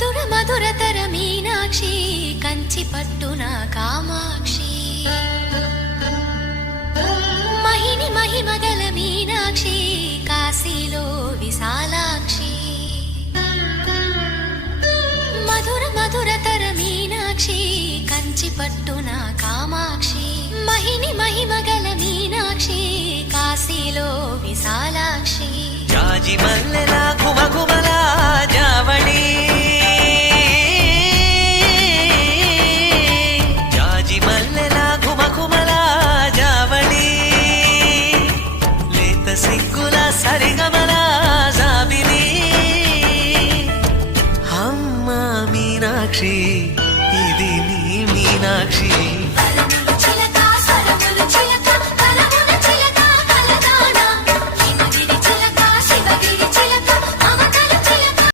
మధుర మధురతర మీనాక్షి కంచి పట్టున కామాక్షి మహిని మహిమగల మీనాక్షి కాశీలో విశాలాక్షి మధుర మధురతర మీనాక్షి కంచి పట్టున కామాక్షి మహిని మహిమగల మీనాక్షి కాశీలో విశాలాక్షి జాజి మల్లెలా ఘుమఘుమలా జావళి జాజి మల్లెలా ఘుమఘుమలా జావళి లేత సిగ్గుల సరిగమల జాబిలి అమ్మ మీనాక్షి ఇది నీ మీనాక్షి